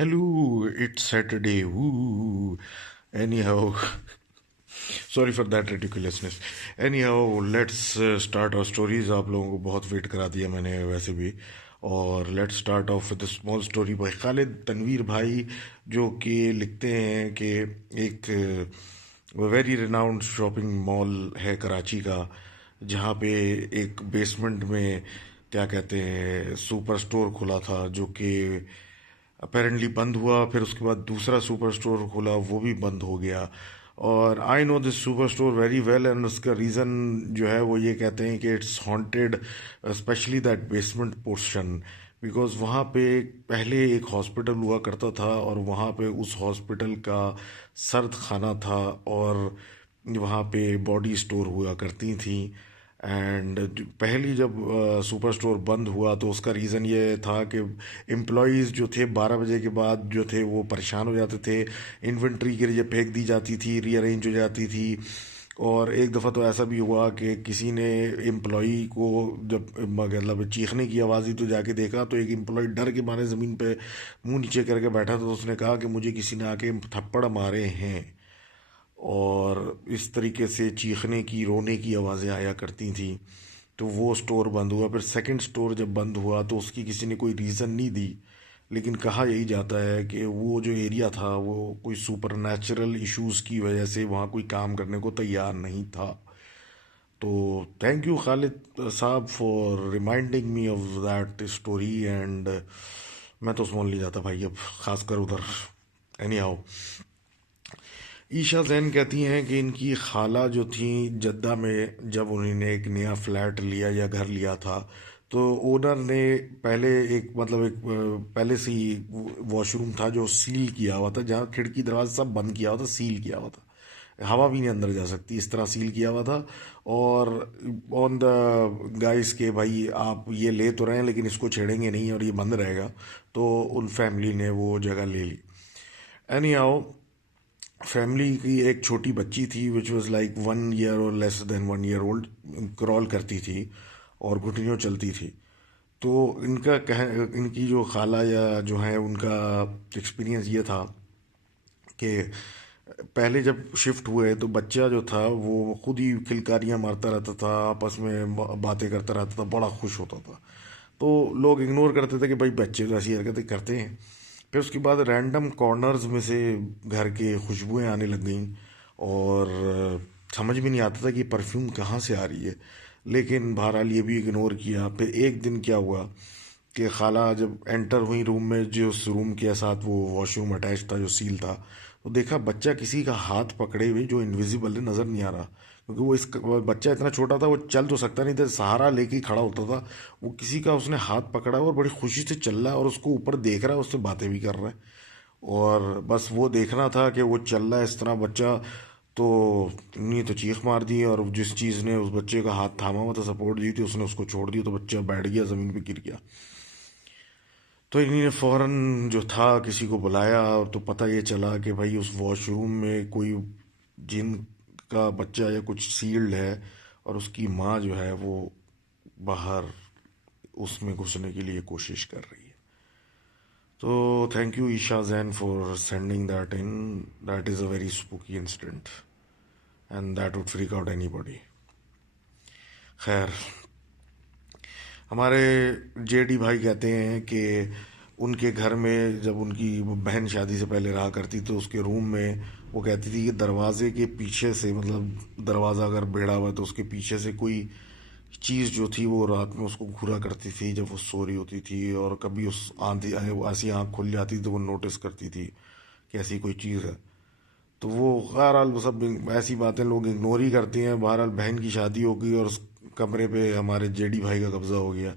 Hello, it's Saturday. Woo. Anyhow, sorry for that ridiculousness. Anyhow, let's start our stories. आप लोगों को बहुत wait करा दिया मैंने वैसे भी. और let's start off with small story by Khalid Tanveer भाई, जो कि लिखते हैं कि एक वेरी रिनाउंड शॉपिंग मॉल है कराची का, जहाँ पे एक बेसमेंट में क्या कहते हैं सुपर स्टोर खुला था, जो कि अपेरेंटली बंद हुआ. फिर उसके बाद दूसरा सुपर स्टोर खुला, वो भी बंद हो गया. और I know this super store very well, and उसका रीज़न जो है वो ये कहते हैं कि it's haunted, specially that basement portion, because वहाँ पे पहले एक हॉस्पिटल हुआ करता था, और वहाँ पे उस हॉस्पिटल का सर्द खाना था, और वहाँ पे बॉडी स्टोर हुआ करती थी. एंड पहली जब सुपर स्टोर बंद हुआ तो उसका रीज़न ये था कि एम्प्लॉयज़ जो थे 12 बजे के बाद जो थे वो परेशान हो जाते थे. इन्वेंट्री गिर फेंक दी जाती थी, रीअरेंज हो जाती थी. और एक दफ़ा तो ऐसा भी हुआ कि किसी ने एम्प्लॉई को जब मतलब चीखने की आवाज़ ही तो जाके देखा, तो एक एम्प्लॉय डर के मारे ज़मीन पे मुंह नीचे करके बैठा था. तो उसने कहा कि मुझे किसी ने आके थप्पड़ मारे हैं. और इस तरीके से चीखने की, रोने की आवाज़ें आया करती थी. तो वो स्टोर बंद हुआ. फिर सेकंड स्टोर जब बंद हुआ तो उसकी किसी ने कोई रीज़न नहीं दी, लेकिन कहा यही जाता है कि वो जो एरिया था वो कोई सुपर नेचुरल इश्यूज़ की वजह से वहाँ कोई काम करने को तैयार नहीं था. तो थैंक यू खालिद साहब for reminding me of that story. And मैं तो सुन नहीं जाता भाई अब, खासकर उधर. एनी हाउ, ईशा जैन कहती हैं कि इनकी खाला जो थी जद्दा में, जब उन्होंने एक नया फ्लैट लिया या घर लिया था, तो ओनर ने पहले एक मतलब एक पहले से ही वॉशरूम था जो सील किया हुआ था, जहाँ खिड़की दरवाजा सब बंद किया हुआ था, सील किया हुआ था, हवा भी नहीं अंदर जा सकती, इस तरह सील किया हुआ था. और ऑन द गाइस के भाई आप ये ले तो रहे हैं लेकिन इसको छेड़ेंगे नहीं और ये बंद रहेगा, तो उन फैमिली ने वो जगह ले ली. एनी हाउ, फैमिली की एक छोटी बच्ची थी विच वॉज लाइक 1 ईयर और less than 1 year old, crawl करती थी और घुटनियों चलती थी. तो इनका कह इनकी जो खाला या जो है उनका एक्सपीरियंस ये था कि पहले जब शिफ्ट हुए तो बच्चा जो था वो खुद ही किलकारियाँ मारता रहता था, आपस में बातें करता रहता था, बड़ा खुश होता था. तो लोग इग्नोर करते थे कि भाई बच्चे तो ऐसी हरकतें करते हैं. फिर उसके बाद रैंडम कॉर्नर्स में से घर के खुशबुएं आने लग गईं, और समझ में नहीं आता था कि परफ्यूम कहाँ से आ रही है. लेकिन बहरहाल ये भी इग्नोर किया. फिर एक दिन क्या हुआ कि खाला जब एंटर हुई रूम में, जो उस रूम के साथ वो वॉशरूम अटैच था जो सील था, तो देखा बच्चा किसी का हाथ पकड़े हुए जो इनविजिबल है, नज़र नहीं आ रहा, क्योंकि वो बच्चा इतना छोटा था, वो चल तो सकता नहीं था, सहारा लेके ही खड़ा होता था. वो किसी का उसने हाथ पकड़ा और बड़ी खुशी से चल रहा है, और उसको ऊपर देख रहा है, उससे बातें भी कर रहा है. और बस वो देखना था कि वो चल रहा है इस तरह बच्चा. तो नहीं तो चीख मार दी, और जिस चीज़ ने उस बच्चे का हाथ थामा हुआ था, सपोर्ट दी थी, उसने उसको छोड़ दिया, तो बच्चा बैठ गया, ज़मीन पे गिर गया. तो इन्हीं ने फ़ौरन जो था किसी को बुलाया, तो पता ये चला कि भाई उस वॉशरूम में कोई जिन का बच्चा या कुछ सील्ड है, और उसकी माँ जो है वो बाहर उसमें घुसने के लिए कोशिश कर रही है. तो thank you Isha Jain for sending that in. That is a very spooky incident, and that would freak out anybody. खैर, हमारे जेडी भाई कहते हैं कि उनके घर में जब उनकी बहन शादी से पहले रहा करती, तो उसके रूम में वो कहती थी कि दरवाजे के पीछे से, मतलब दरवाज़ा अगर बेड़ा हुआ है तो उसके पीछे से कोई चीज़ जो थी वो रात में उसको घूरा करती थी जब वो सो रही होती थी. और कभी उस आंधी ऐसी आँख खुल जाती तो वो नोटिस करती थी कि ऐसी कोई चीज़ है. तो वो बहरहाल वो सब ऐसी बातें लोग इग्नोर ही करते हैं. बहरहाल बहन की शादी हो गई और उस कमरे पे हमारे जेडी भाई का कब्जा हो गया.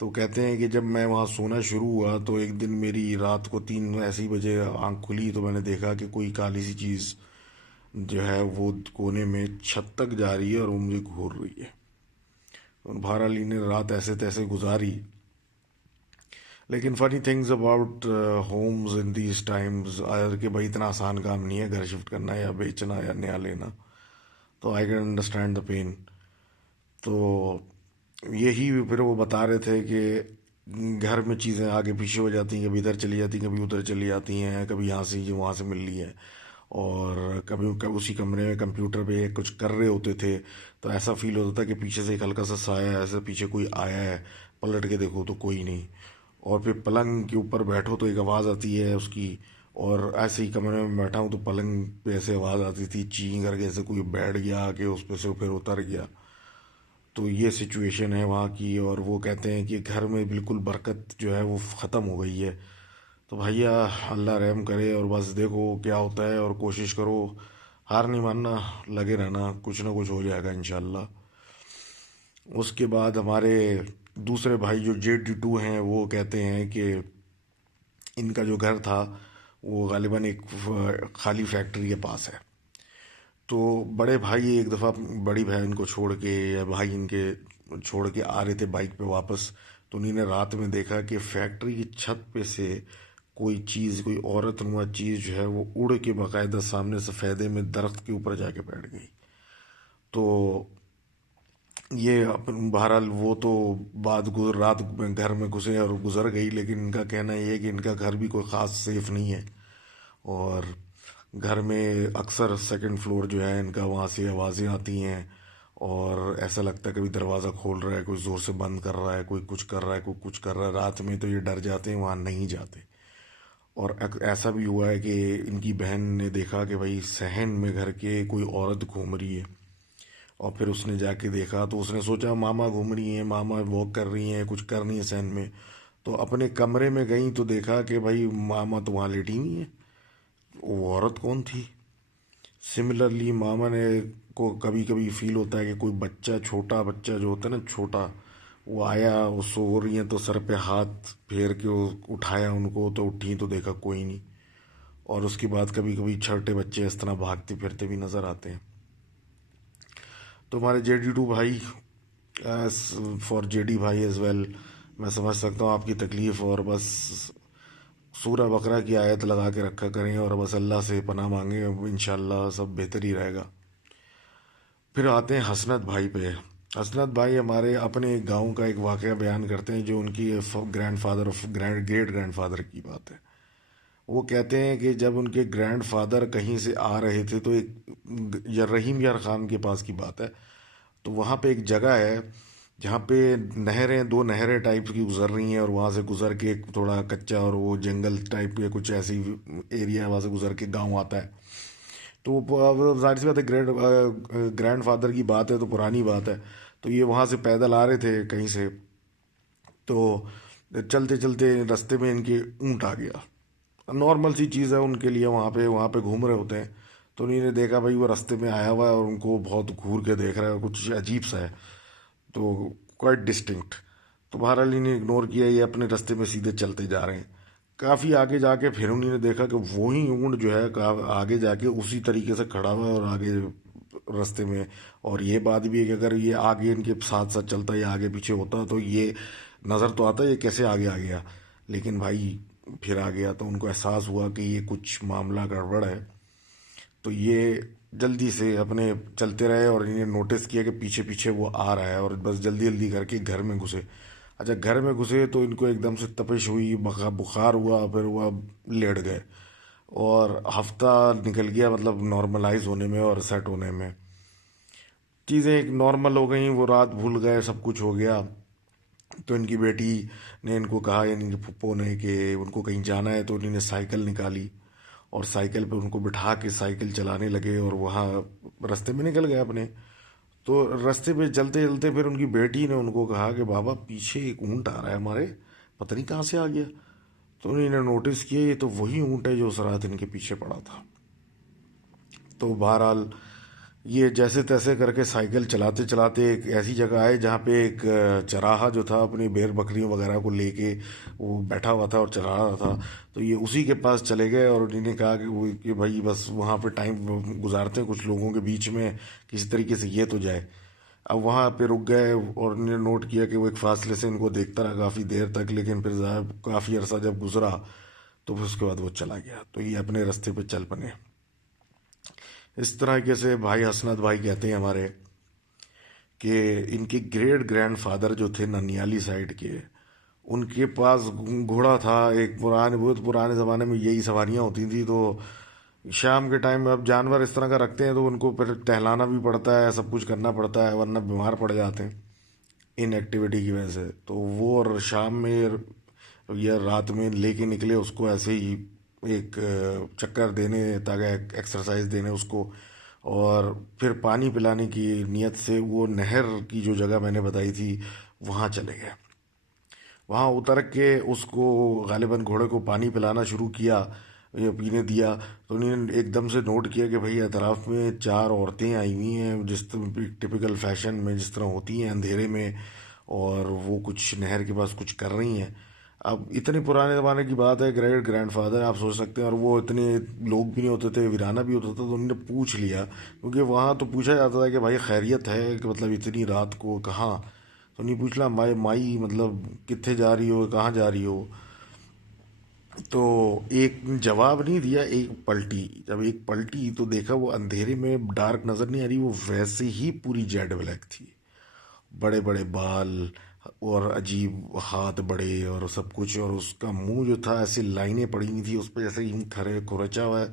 तो कहते हैं कि जब मैं वहाँ सोना शुरू हुआ तो एक दिन मेरी रात को 3 ऐसी बजे आंख खुली, तो मैंने देखा कि कोई काली सी चीज़ जो है वो कोने में छत तक जा रही है और वो मुझे घूर रही है. तो बहरहाल ने रात ऐसे तैसे गुजारी. लेकिन funny things about homes in these times आयर कि भाई इतना आसान काम नहीं है घर शिफ्ट करना या बेचना या नया लेना. तो I can understand the pain. तो यही फिर वो बता रहे थे कि घर में चीज़ें आगे पीछे हो जाती हैं, कभी इधर चली जाती हैं, कभी उधर चली जाती हैं, कभी यहाँ से वहाँ से मिल रही है। और कभी कभी उसी कमरे में कंप्यूटर पे कुछ कर रहे होते थे, तो ऐसा फील होता था कि पीछे से एक हल्का सा साया, ऐसा पीछे कोई आया है, पलट के देखो तो कोई नहीं। और फिर पलंग के ऊपर बैठो तो एक आवाज़ आती है उसकी, और ऐसे ही कमरे में बैठा हूँ तो पलंग पे ऐसे आवाज़ आती थी ची करके, ऐसे कोई बैठ गया आके उस पे से फिर उतर गया। तो ये सिचुएशन है वहाँ की। और वो कहते हैं कि घर में बिल्कुल बरकत जो है वो ख़त्म हो गई है। तो भैया अल्लाह रहम करे, और बस देखो क्या होता है, और कोशिश करो, हार नहीं मानना, लगे रहना, कुछ ना कुछ हो जाएगा इंशाल्लाह। उसके बाद हमारे दूसरे भाई जो JD2 हैं वो कहते हैं कि इनका जो घर था वो गालिबन एक खाली फैक्ट्री के पास है। तो बड़े भाई एक दफ़ा बड़ी बहन को छोड़ के, या भाई इनके छोड़ के आ रहे थे बाइक पे वापस, तो उन्हीं ने रात में देखा कि फैक्ट्री की छत पे से कोई चीज़, कोई औरत नुमा चीज़ जो है वो उड़ के बाकायदा सामने सफ़ेदे में दरख्त के ऊपर जाके बैठ गई। तो ये अपन बहरहाल वो तो बाद गुजर रात में घर में घुसे और गुजर गई, लेकिन इनका कहना ये है कि इनका घर भी कोई ख़ास सेफ नहीं है। और घर में अक्सर सेकंड फ्लोर जो है इनका, वहाँ से आवाज़ें आती हैं, और ऐसा लगता है कभी दरवाज़ा खोल रहा है, कोई ज़ोर से बंद कर रहा है, कोई कुछ कर रहा है, कोई कुछ कर रहा है। रात में तो ये डर जाते हैं, वहाँ नहीं जाते। और ऐसा भी हुआ है कि इनकी बहन ने देखा कि भाई सहन में घर के कोई औरत घूम रही है, और फिर उसने जाके देखा तो उसने सोचा मामा घूम रही हैं, मामा वॉक कर रही हैं, कुछ कर रही हैं सहन में। तो अपने कमरे में गई तो देखा कि भाई मामा तो वहाँ लेटी नहीं है, वो औरत कौन थी। सिमिलरली मामा ने को कभी कभी फील होता है कि कोई बच्चा, छोटा बच्चा जो होता है ना, छोटा, वो आया, वो सो रही हैं तो सर पे हाथ फेर के वो उठाया उनको, तो उठी तो देखा कोई नहीं। और उसके बाद कभी कभी छोटे बच्चे इस तरह भागते फिरते भी नज़र आते हैं। तो हमारे JD2 भाई, एज फॉर JD भाई एज वेल, मैं समझ सकता हूँ आपकी तकलीफ़, और बस सूरह बकरा की आयत लगा के रखा करें और बस अल्लाह से पनाह मांगें, इंशाल्लाह सब बेहतर ही रहेगा। फिर आते हैं हसनत भाई पे। हसनत भाई हमारे अपने गांव का एक वाक़या बयान करते हैं, जो उनकी grand father of great grand father की बात है। वो कहते हैं कि जब उनके ग्रैंड फादर कहीं से आ रहे थे, तो एक या रहीम यार खान के पास की बात है, तो वहाँ पे एक जगह है जहाँ पे नहरें, दो नहरें टाइप की गुजर रही हैं, और वहाँ से गुजर के एक थोड़ा कच्चा और वो जंगल टाइप के कुछ ऐसी एरिया है, वहाँ से गुजर के गांव आता है। तो अब जाहिर सी बात है, ग्रैंड फादर की बात है तो पुरानी बात है। तो ये वहाँ से पैदल आ रहे थे कहीं से, तो चलते चलते रास्ते में इनके ऊँट आ गया। नॉर्मल सी चीज़ है उनके लिए, वहाँ पे घूम रहे होते हैं। तो उन्होंने देखा भाई वो रास्ते में आया हुआ है और उनको बहुत घूर के देख रहा है, कुछ अजीब सा है, तो क्वाइट डिस्टिंक्ट। तो बहरहाल इन्हें इग्नोर किया, ये अपने रास्ते में सीधे चलते जा रहे हैं। काफ़ी आगे जाके फिर उन्होंने देखा कि वही ऊँट जो है आगे जाके उसी तरीके से खड़ा हुआ है और आगे रास्ते में। और ये बात भी है कि अगर ये आगे इनके साथ साथ चलता या आगे पीछे होता तो ये नज़र तो आता ये कैसे आगे आ गया, लेकिन भाई फिर आ गया। तो उनको एहसास हुआ कि ये कुछ मामला गड़बड़ है। तो ये जल्दी से अपने चलते रहे, और इन्हें नोटिस किया कि पीछे पीछे वो आ रहा है, और बस जल्दी जल्दी करके घर में घुसे। अच्छा, घर में घुसे तो इनको एकदम से तपिश हुई, बुखार हुआ, फिर हुआ, लेट गए। और हफ्ता निकल गया, मतलब नॉर्मलाइज होने में और सेट होने में। चीज़ें एक नॉर्मल हो गई, वो रात भूल गए, सब कुछ हो गया। तो इनकी बेटी ने इनको कहा, यानी इनके फुप्पो ने, कि उनको कहीं जाना है, तो उन्होंने साइकिल निकाली और साइकिल पे उनको बिठा के साइकिल चलाने लगे, और वहाँ रास्ते में निकल गए अपने। तो रास्ते पे चलते चलते फिर उनकी बेटी ने उनको कहा कि बाबा पीछे एक ऊँट आ रहा है हमारे, पता नहीं कहाँ से आ गया। तो उन्होंने नोटिस किया ये तो वही ऊँट है जो उस रात इनके पीछे पड़ा था। तो बहरहाल ये जैसे तैसे करके साइकिल चलाते चलाते एक ऐसी जगह आए जहाँ पे एक चराहा जो था अपनी भेड़ बकरियों वगैरह को लेके वो बैठा हुआ था और चरा रहा था। तो ये उसी के पास चले गए और उन्होंने कहा कि भाई बस वहाँ पे टाइम गुजारते हैं कुछ लोगों के बीच में, किसी तरीके से ये तो जाए। अब वहाँ पे रुक गए और उन्होंने नोट किया कि वो एक फासले से इनको देखता रहा काफ़ी देर तक, लेकिन फिर काफ़ी अरसा जब गुजरा तो फिर उसके बाद वो चला गया। तो ये अपने रास्ते पे चल पड़े। इस तरह से भाई हसनत भाई कहते हैं हमारे कि इनके ग्रेट ग्रैंड फादर जो थे ननियाली साइड के, उनके पास घोड़ा था एक, पुराने बहुत पुराने ज़माने में यही सवारियाँ होती थी। तो शाम के टाइम अब जानवर इस तरह का रखते हैं तो उनको फिर टहलाना भी पड़ता है, सब कुछ करना पड़ता है, वरना बीमार पड़ जाते हैं इन एक्टिविटी की वजह से। तो वो और शाम में या रात में लेके निकले उसको ऐसे ही एक चक्कर देने, ताकि एक्सरसाइज देने उसको, और फिर पानी पिलाने की नीयत से वो नहर की जो जगह मैंने बताई थी वहाँ चले गए। वहाँ उतर के उसको गालिबन घोड़े को पानी पिलाना शुरू किया या पीने दिया। तो उन्होंने एकदम से नोट किया कि भाई अतराफ में चार औरतें आई हुई हैं, जिस टिपिकल फैशन में जिस तरह होती हैं अंधेरे में, और वो कुछ नहर के पास कुछ कर रही हैं। अब इतने पुराने ज़माने की बात है, ग्रेट ग्रैंडफादर आप सोच सकते हैं, और वो इतने लोग भी नहीं होते थे, वीराना भी होता था। तो उन्होंने पूछ लिया, क्योंकि वहाँ तो पूछा जाता था कि भाई खैरियत है, कि मतलब इतनी रात को कहाँ। तो नहीं पूछला माई माई मतलब कित्थे जा रही हो, कहाँ जा रही हो। तो एक जवाब नहीं दिया, एक पलटी। जब एक पलटी तो देखा वो अंधेरे में डार्क नज़र नहीं आ रही, वो वैसे ही पूरी जेड ब्लैक थी। बड़े बड़े बाल और अजीब हाथ बड़े और सब कुछ, और उसका मुंह जो था ऐसी लाइनें पड़ी हुई थी उस पर, जैसे यूं खरे खुरचा हुआ है।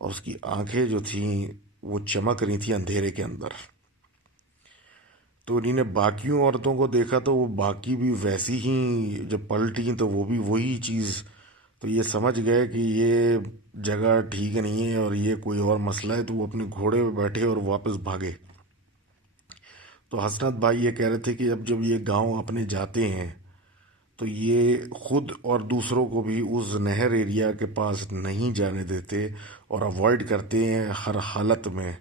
और उसकी आंखें जो थी वो चमक रही थी अंधेरे के अंदर। तो उन्हीं ने बाकियों औरतों को देखा तो वो बाकी भी वैसी ही, जब पलटी तो वो भी वही चीज़। तो ये समझ गए कि ये जगह ठीक नहीं है और ये कोई और मसला है। तो वो अपने घोड़े पे बैठे और वापस भागे। तो हसरत भाई ये कह रहे थे कि अब जब ये गांव अपने जाते हैं तो ये खुद और दूसरों को भी उस नहर एरिया के पास नहीं जाने देते और अवॉइड करते हैं हर हालत में।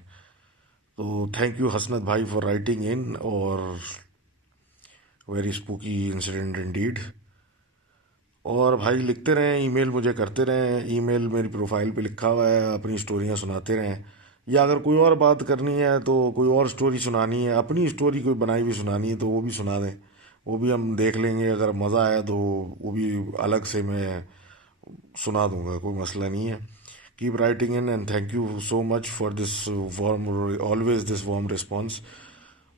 तो थैंक यू हसनत भाई फॉर राइटिंग इन, और वेरी स्पूकी इंसिडेंट इंडीड। और भाई लिखते रहें, ईमेल मुझे करते रहें, ईमेल मेरी प्रोफाइल पे लिखा हुआ है, अपनी स्टोरियाँ सुनाते रहें। या अगर कोई और बात करनी है तो कोई और स्टोरी सुनानी है, अपनी स्टोरी कोई बनाई हुई सुनानी है तो वो भी सुना दें, वो भी हम देख लेंगे। अगर मज़ा आया तो वो भी अलग से मैं सुना दूंगा, कोई मसला नहीं है। Keep writing in and thank you so much for this warm, always this warm response.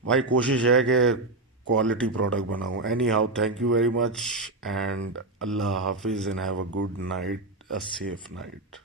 भाई कोशिश है कि क्वालिटी प्रोडक्ट बनाऊं। Anyhow thank you very much, and अल्लाह हाफिज़ and have a good night, a safe night.